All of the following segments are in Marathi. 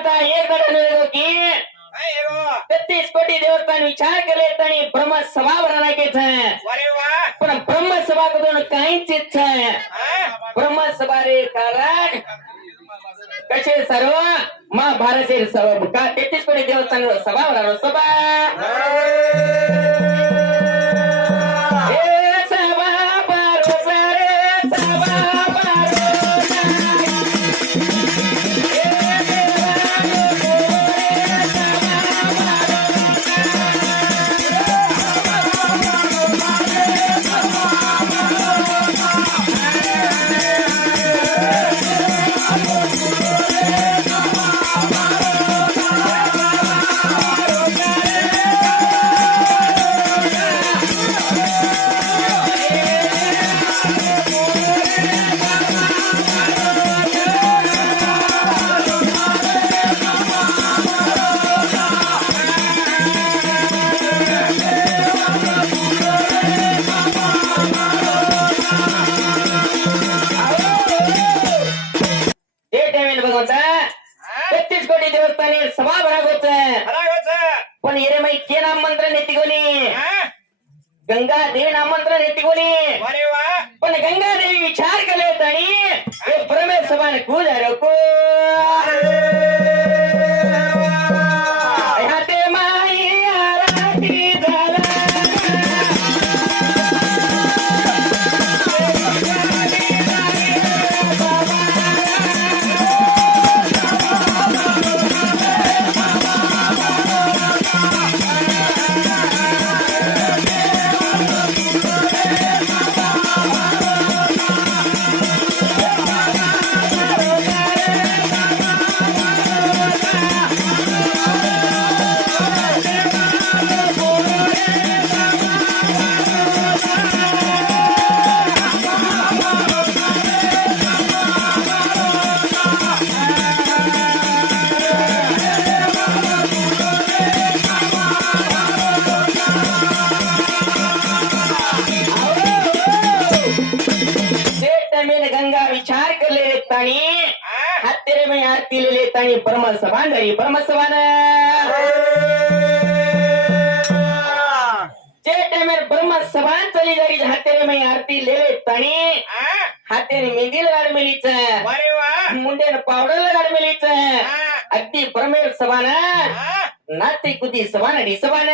भगवंता एक गण की 33 कोटी देवस्थान विचार केले आणि ब्रह्म सभा भरण्याचे पण ब्रह्म सभा करून काहीच इच्छा ब्रह्म सभा रे कारण कसे सर्व महाभारत का 33 कोटी देवस्थान सभा भरणार सभा पण येरे माई के नामंत्रण येते कोणी गंगा देवी नामंत्रण येते कोणी पण गंगा देवी विचार केले आणि परमेश्वर सभाने कूद को तेरे में आरती ले लेता परम सभान धरी परम सभान में ब्रह्म सभान चली जारी हातेरे में आरती ले लेता हातेने मेहंदी लगाड मिलीच मुंडे पावडर लगाड मिलीच अगदी परमेश्वर सभान नाती कुदी सभान डी सभान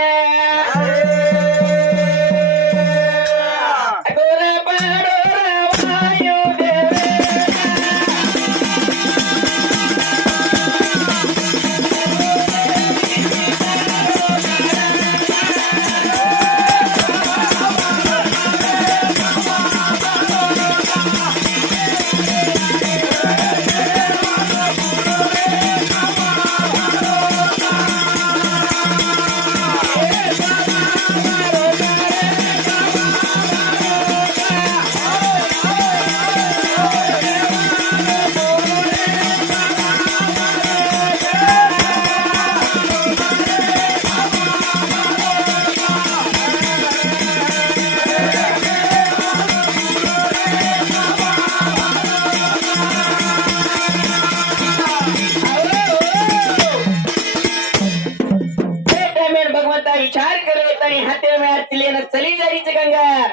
विचार करे हाते में आरती लेना चली जारी गंगा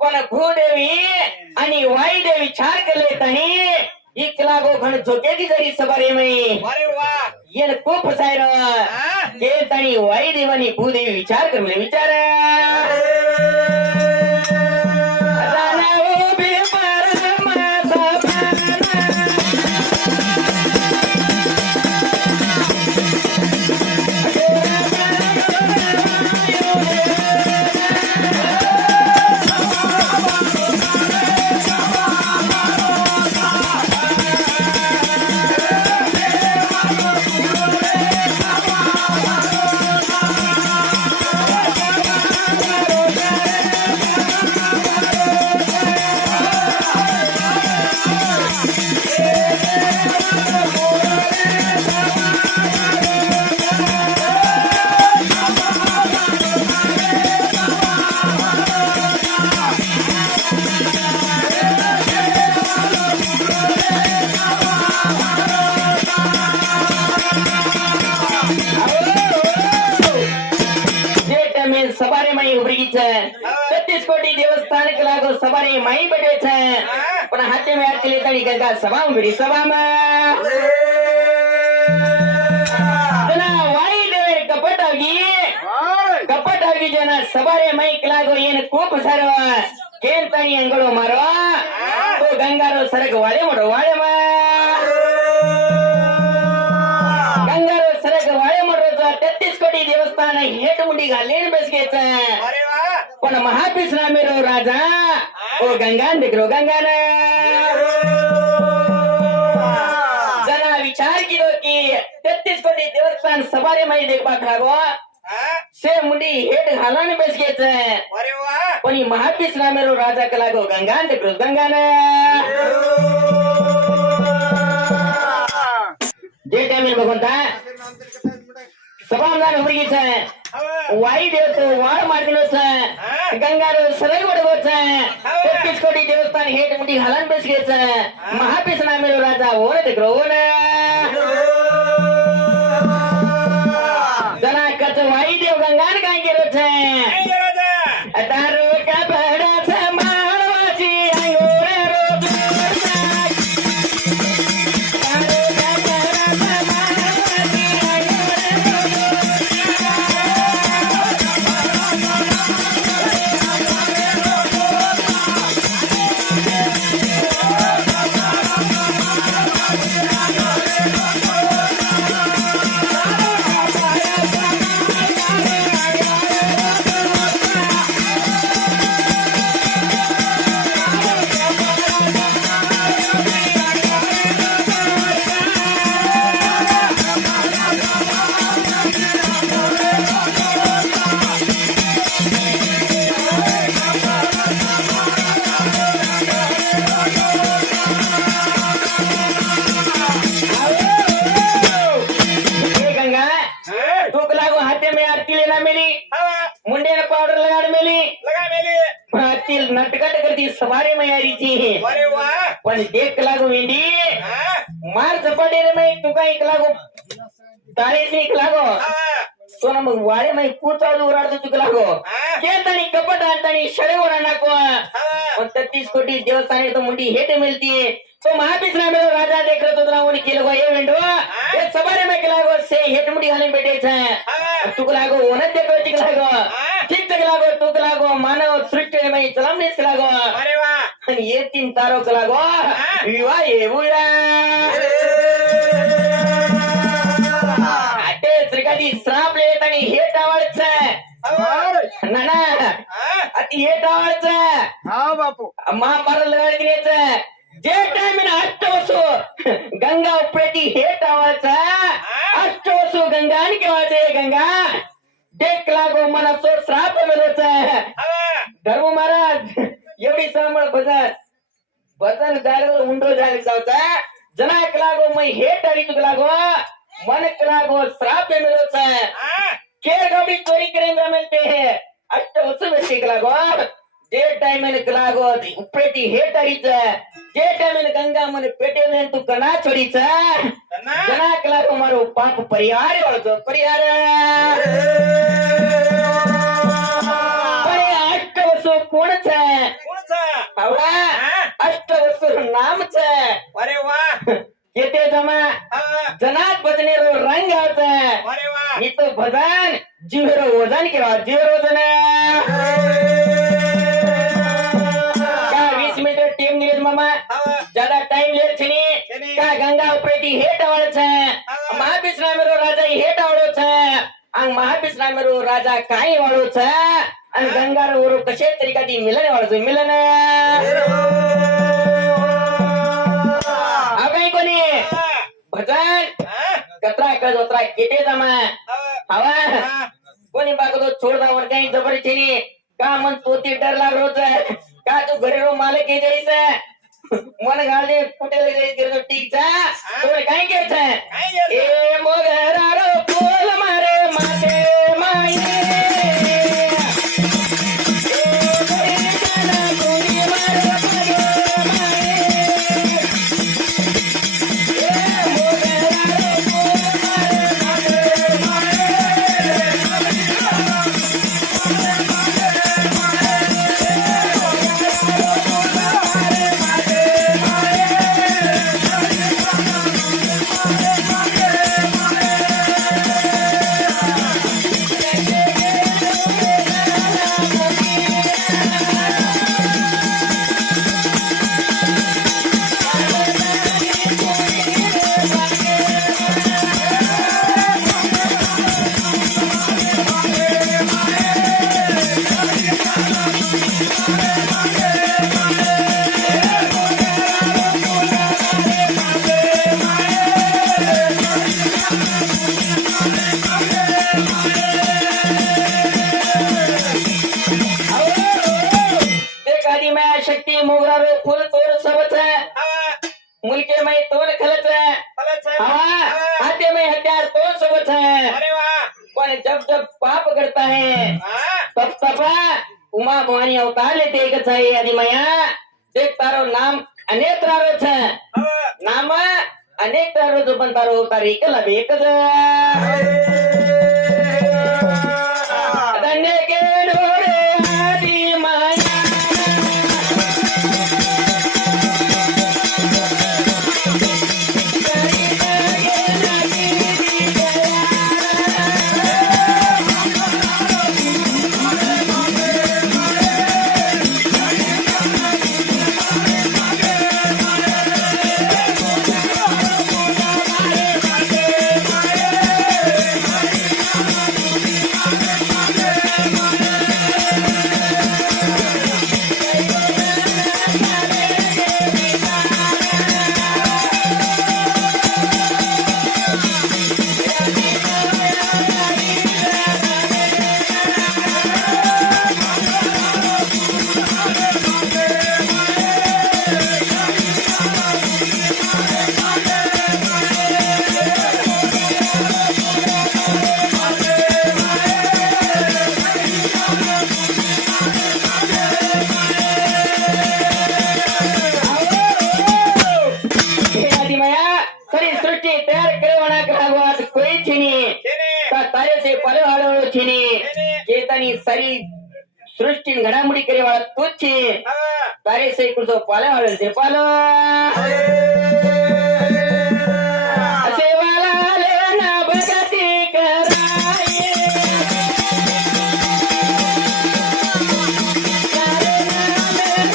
पण भूदेवी आणि वाईदेवी विचार केले एक लागो घण झोकेची जरी सबारे में येन खूप सायर ते तणी वाईदेव आणि भूदेवी विचार करले विचार 33 कोटी देवस्थान के लागो सवारे माई बैठे छे पण हाथे में आरती लेता नी गंगा सभा में बिड़ी सभा में जना वाई देवे कपट आगी जना सवारे माई के लागो येन कोप सारो केन तणी अंगड़ो मारो तो गंगारो सरग वाले मोड़ो वाले में गंगारो सरग वाले मोड़ो तो 33 कोटी देवस्थान हेट मुंडी घालीन बस घ्यायचं पण महापीस रामेरो राजा ओ गंगान दिकरो गंगान जना विचार केलो की 33 कोटी देवस्थान सवारे माई देखबा लागो से मुंडी हेट घालाने बस घ्यायचं पण महापीस रामेरो राजा का लागो गंगान दिकरो गंगान जे टाइम भगवंता सभामदान ಹುಡುಗಿಸ ವಾಯಿ ದೇವತೆ ವಾಳ ಮಾಡ್ತಿರೋಸ ಗಂಗಾರು ಸರಳ ಹೊಡಗೋಸ 33 ಕೋಟಿ ದೇವಸ್ಥಾನ ಹೇಟ್ ಮುಟ್ಟಿ ಹಲನ್ ಬೆಸ್ಗೆಸ ಮಹಾಪೀಸ್ ನಾಮೇರು ರಾಜ ಓನ ದಿಕ್ರೋ ಓನ ಜನ ಕಚ ವಾಯಿ ದೇವ ಗಂಗಾನ ಕಾಂಗಿರೋಸ ಅತಾರು ಕಬಡ ಸಮಾಳವಾಸಿ ಆಯೋರರು नटकट करती सवारे में यारी थी पण देख लागो वेंडी मार झपाटे रे मैं तू काय लागो तारे से लागो तो ना मग वाळे मैं पूचाळू उराडतो तुक लागो के तणी कपट आणतानी शळे वर नाको पण 33 कोटी देवस्थान तो मुंडी हेटे मिलती तो महापीस रामेरो राजा देख रतो तो नावनी केलो ये वेंडो ये सवारे में लागो से हेट मुंडी घाले बैठे छे तुक लागो ओने देखो तुक लागो ठीक तक लागो तुक लागो मानव सृष्टि में चलमनेस लागो अरे वाह ये 3 तारो लागो विवाह ये बुया अटे श्रीकादी श्राप लेतानी हेट आवळच नाना अति हेट आवळच हां बापू महाभारत लगाडी दिनेच जे टाइम में 8 वसु गंगा उपेटी हेट आवळच 8 वसु गंगा आणि केवाचे गंगा देख लागो मला सो श्राप मिळत धर्म महाराज एवढी सांभाळ बदन जायला उंडो जायला जावता जना लागो मैं हेट आणि तुक लागो मन लागो श्राप मिळत केर गबडी चोरी करेंगे मिलते हैं अष्ट वसु बेचे लागो जे टाइम में लागो उपेटी हेट अरीच जे टाइम में गंगा मन पेटे में तू कना छोड़ीच जना लागो मारो पाप परिहार होतो परिहार कोणच आवडा अष्टवस्तु नामच अरे वा येते जमा जनात बजनेरो रंग आवत अरे वा इतो भजन जीवेरो वजन केवा जीवेरो वजन का 20 मिनिट टीम निलेज मामा ज्यादा टाइम लेर छनी का गंगा उपेटी हेट आवळच महापीस रामेरो राजा हेट आवळच अंग महापीस रामेरो राजा काय आवळच आणि गंगार वर कशे तरीका ती मिलन वाळतो मिलन अगई कोणी भजन कतरा कजोत्रा केटे जमा हवा कोणी बागतो छोडदा वर काही जबर छेनी का मन तोती डर लाग रोज का तू घरी रो मालक हे जाईस मन गाळले कुटेले जाईस गिरतो ठीक चा तोरे काय केच ए मोगरारो पोल मारे माते माई यार तो सोबत है, अरे वाह पण जब जब पाप करता है तब तब उमा भवानी अवतार लेते एकच आहे आदि माया देख तारो नाम अनेक तारो છે नाम अनेक तारो जो पण तारो अवतार एकला एकच धन्य के डोरे आदि माया सारी सृष्टि घडामोडी करे वाला तूच छे तारे से कुछ पाले वाले से पालो असे वाला लेना भगती कराए तारे नाम रो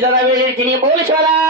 जरा वेळ बोल शाला